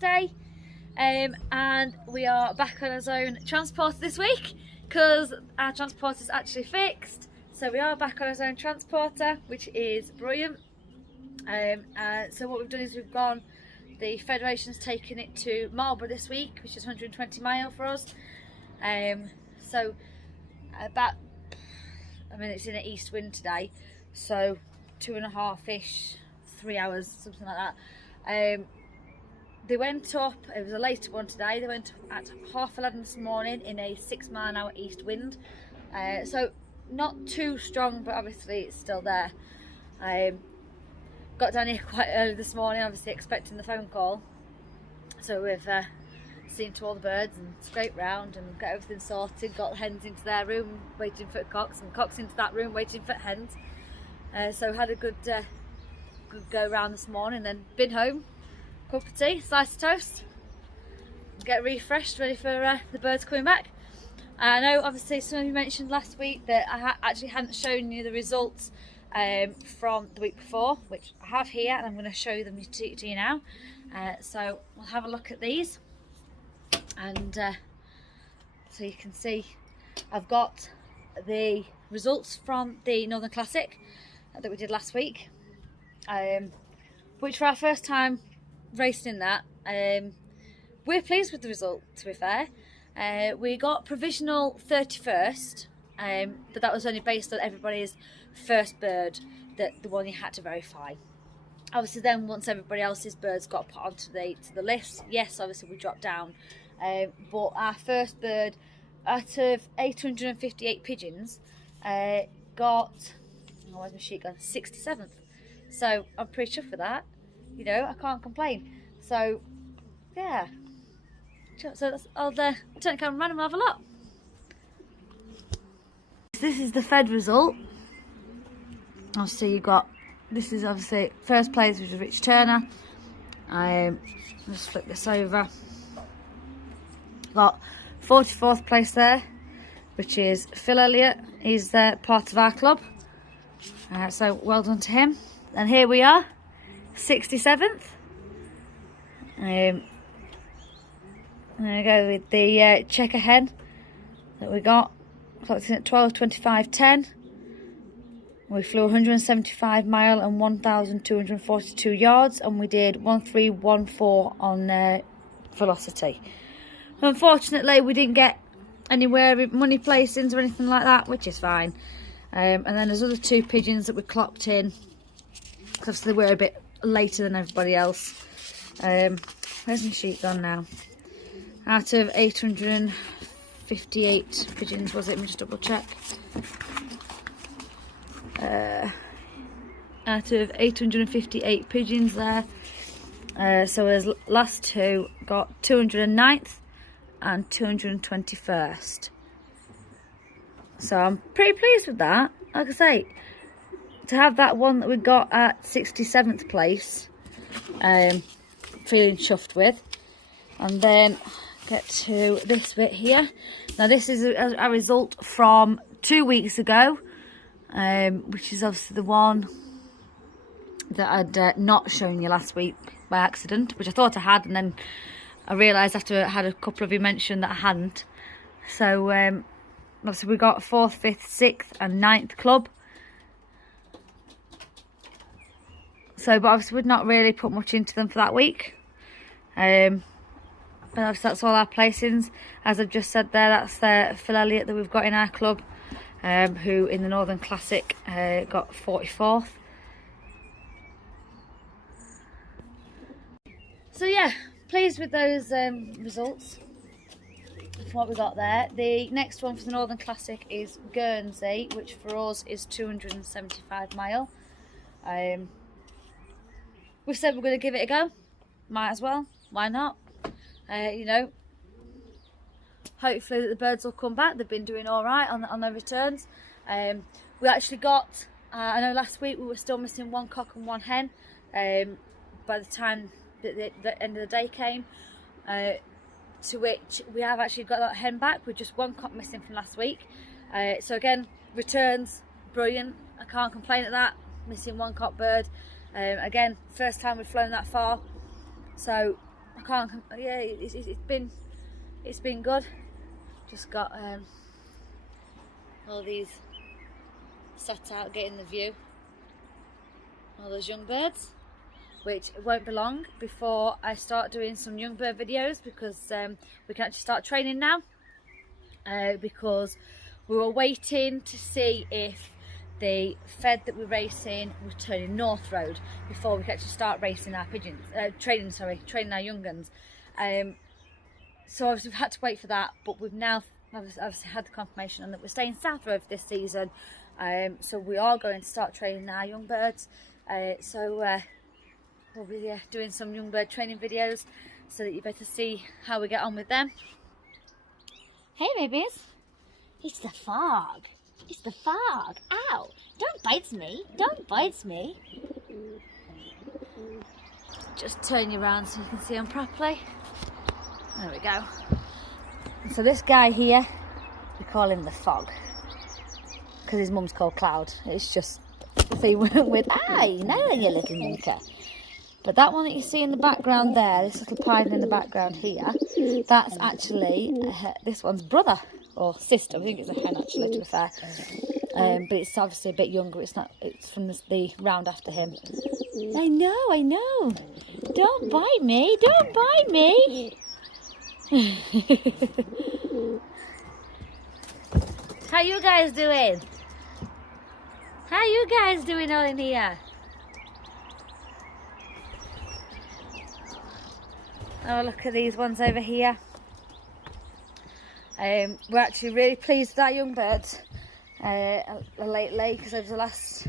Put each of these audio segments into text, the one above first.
Wednesday, and we are back on our own transporter this week because our transporter is actually fixed. So we are back on our own transporter, which is brilliant. So what we've done is we've gone, the Federation's taken it to Marlborough this week, which is 120 miles for us. So about, I mean, it's in an east wind today, so 2.5-ish, 3 hours, something like that. They went up, it was a later one today, they went up at 11:30 this morning in a 6-mile-an-hour east wind. So not too strong, but obviously it's still there. Got down here quite early this morning, obviously expecting the phone call. So we've seen to all the birds and scraped round and got everything sorted, got the hens into their room waiting for cocks, and cocks into that room waiting for hens. So had a good go round this morning, then been home, cup of tea, slice of toast, get refreshed, ready for the birds coming back. I know obviously some of you mentioned last week that I actually hadn't shown you the results from the week before, which I have here, and I'm going to show them to you now. So we'll have a look at these, and so you can see I've got the results from the Northern Classic that we did last week, which for our first time racing in that, we're pleased with the result, to be fair. We got provisional 31st, but that was only based on everybody's first bird, the one you had to verify. Obviously then once everybody else's birds got put onto the list, yes, obviously we dropped down, but our first bird out of 858 pigeons got, oh, where's my sheet gone, 67th. So I'm pretty chuffed with that, you know, I can't complain. So yeah, so I'll turn the camera around and we'll have a look. This is the Fed result. Obviously you got, this is obviously first place, which is Rich Turner. Just flip this over. Got 44th place there, which is Phil Elliott. He's part of our club. So well done to him. And here we are, 67th. There we go with the checker hen that we got. Clocked in at 12:25:10. We flew 175 miles and 1,242 yards, and we did 1314 on velocity. Unfortunately, we didn't get anywhere with money placings or anything like that, which is fine. And then there's other two pigeons that we clocked in, because obviously we're a bit later than everybody else. Where's my sheet gone now? Out of 858 pigeons, was it? Let me just double check. Out of 858 pigeons there, so his last two got 209th and 221st. So I'm pretty pleased with that. Like I say, to have that one that we got at 67th place, feeling chuffed with. And then get to this bit here. Now this is a result from 2 weeks ago, which is obviously the one that I'd not shown you last week by accident, which I thought I had, and then I realised after I had a couple of you mention that I hadn't. So obviously we got 4th, 5th, 6th and 9th club. So, but obviously we'd not really put much into them for that week. But obviously that's all our placings. As I've just said there, that's Phil Elliott that we've got in our club, who in the Northern Classic got 44th. So yeah, pleased with those results from what we got there. The next one for the Northern Classic is Guernsey, which for us is 275 mile. We said we're going to give it a go. Might as well. Why not? You know, hopefully that the birds will come back. They've been doing all right on their returns. We actually got, I know last week we were still missing one cock and one hen. By the time the end of the day came, to which we have actually got that hen back with just one cock missing from last week. So again, returns, brilliant. I can't complain at that. Missing one cock bird. Again, first time we've flown that far. So I can't. Yeah, it's been good. Just got all these set out, getting the view. All those young birds, which won't be long before I start doing some young bird videos, because we can actually start training now. Because we were waiting to see if the fed that we're racing was turning North Road before we could actually start racing our pigeons, training our young guns. So obviously we've had to wait for that, but we've now obviously had the confirmation on that we're staying South Road for this season. So we are going to start training our young birds. We'll be doing some young bird training videos so that you better see how we get on with them. Hey babies, it's the fog. It's the fog. Ow! Don't bite me. Don't bite me. Just turn you around so you can see them properly. There we go. And so this guy here, we call him the Fog, because his mum's called Cloud. It's just the thing with, aye, now then you little monkey. But that one that you see in the background there, this little pigeon in the background here, that's actually this one's brother or sister. I think it's a hen actually, to be fair. But it's obviously a bit younger. It's not. It's from the round after him. I know. Don't bite me. Don't bite me. How you guys doing? How you guys doing all in here? Oh, look at these ones over here. We're actually really pleased with our young birds lately, because over the last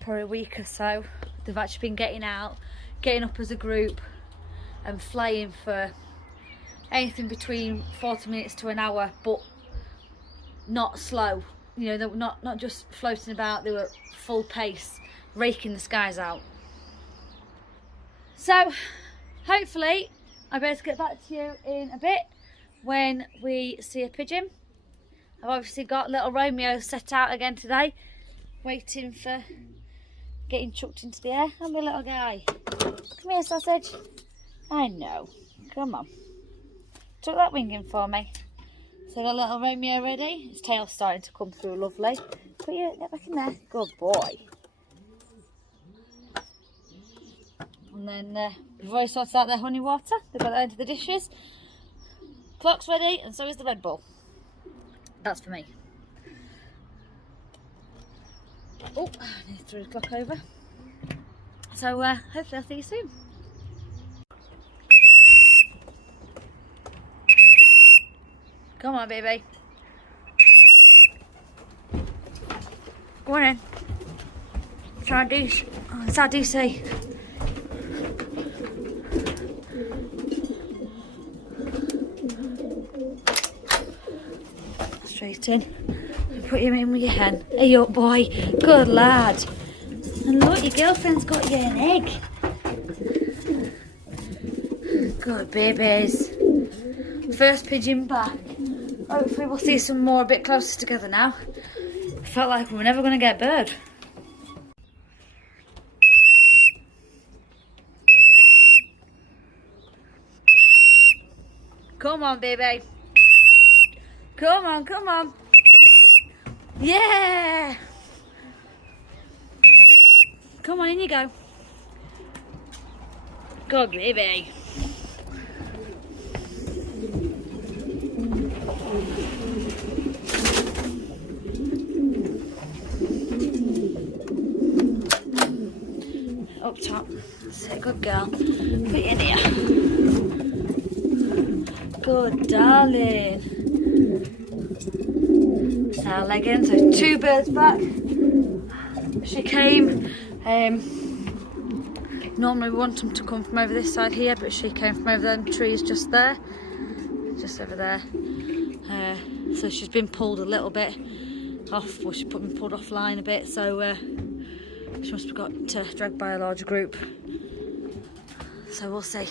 probably a week or so, they've actually been getting out, getting up as a group and flying for anything between 40 minutes to an hour, but not slow. You know, they were not just floating about, they were full pace, raking the skies out. So hopefully I'll be able to get back to you in a bit when we see a pigeon. I've obviously got little Romeo set out again today, waiting for getting chucked into the air. Come here, little guy. Come here, sausage. I know. Come on. Tuck that wing in for me. So I've got little Romeo ready. His tail's starting to come through lovely. Put you, get back in there. Good boy. And then we've already sorted out their honey water. They've got that into the dishes. Clock's ready, and so is the Red Bull. That's for me. Oh, I need to throw the clock over. So hopefully I'll see you soon. Come on, baby. Go on in. Try and do. Oh, it's our DC. Straight in. Put him in with your hen. Hey up, boy. Good lad. And look, your girlfriend's got you an egg. Good babies. First pigeon back. Hopefully we'll see some more a bit closer together now. I felt like we were never going to get a bird. Come on, baby. Come on, come on. Yeah. Come on, in you go. Good baby. Up top. Say good girl. Put you in here. Good darling. Our leggings. So 2 birds back. She came. Normally we want them to come from over this side here, but she came from over them trees just there, just over there. So she's been pulled a little bit off. Well, she's been pulled offline a bit. So she must have got dragged by a large group. So we'll see.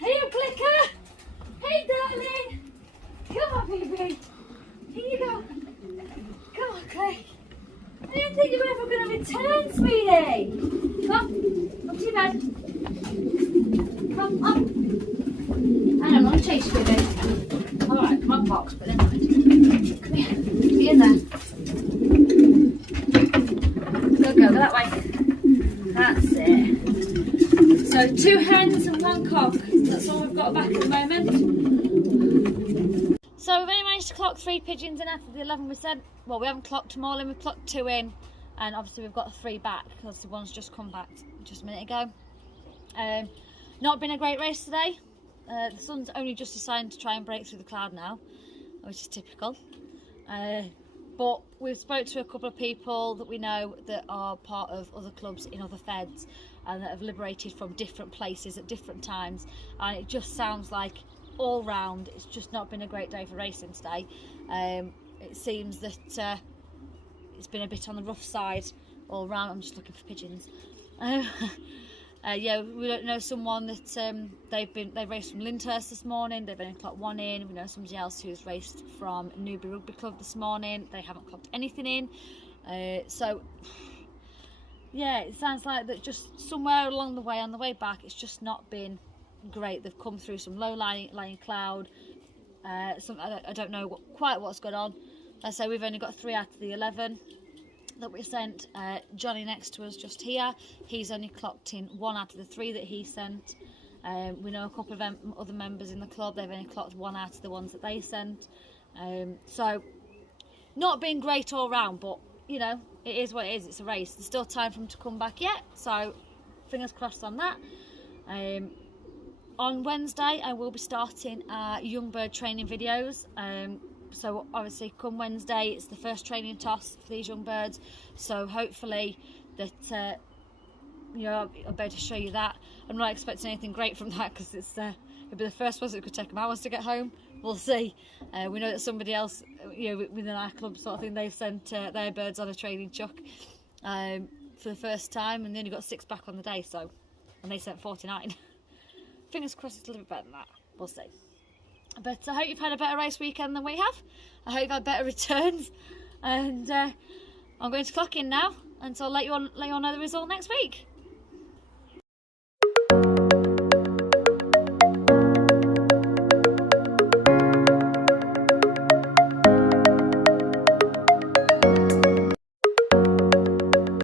Hey, you clicker! Hey, darling! Come on, baby! Here didn't think you were ever going to return, sweetie. Come to your bed. Come up. I don't want to chase you, baby. Alright, come on, box, but never mind. Come here. Be in there. Go that way. That's it. So 2 hens and 1 cock. That's all we've got back at the moment. So we've only managed to clock 3 pigeons in out of the 11 we sent. Well, we haven't clocked them all in, we've clocked 2 in. And obviously we've got 3 back because the one's just come back just a minute ago. Not been a great race today. The sun's only just decided to try and break through the cloud now, which is typical. But we've spoke to a couple of people that we know that are part of other clubs in other feds and that have liberated from different places at different times, and it just sounds like all round it's just not been a great day for racing today. It seems that it's been a bit on the rough side all round. I'm just looking for pigeons. Yeah, we don't know someone that they raced from Lyndhurst this morning. They've only clocked 1 in. We know somebody else who's raced from Newbury Rugby Club this morning. They haven't clocked anything in. So yeah, it sounds like that just somewhere along the way, on the way back, it's just not been great. They've come through some low-lying cloud. I don't know quite what's going on. Like I say, we've only got 3 out of the 11 that we sent. Johnny next to us just here, he's only clocked in 1 out of the 3 that he sent. We know a couple of other members in the club, they've only clocked 1 out of the ones that they sent. So not been great all round, but you know, it is what it is. It's a race. There's still time for them to come back yet, so fingers crossed on that. On Wednesday I will be starting our young bird training videos. So obviously come Wednesday it's the first training toss for these young birds, so hopefully that you know, I'll be able to show you that. I'm not expecting anything great from that because it'll be the first ones that could take them hours to get home. We'll see. We know that somebody else, you know, within our club sort of thing, they've sent their birds on a training chuck for the first time, and they only got 6 back on the day, so, and they sent 49. Fingers crossed it's a little bit better than that. We'll see. But I hope you've had a better race weekend than we have. I hope you've had better returns. And I'm going to clock in now, and so I'll let you all know the result next week.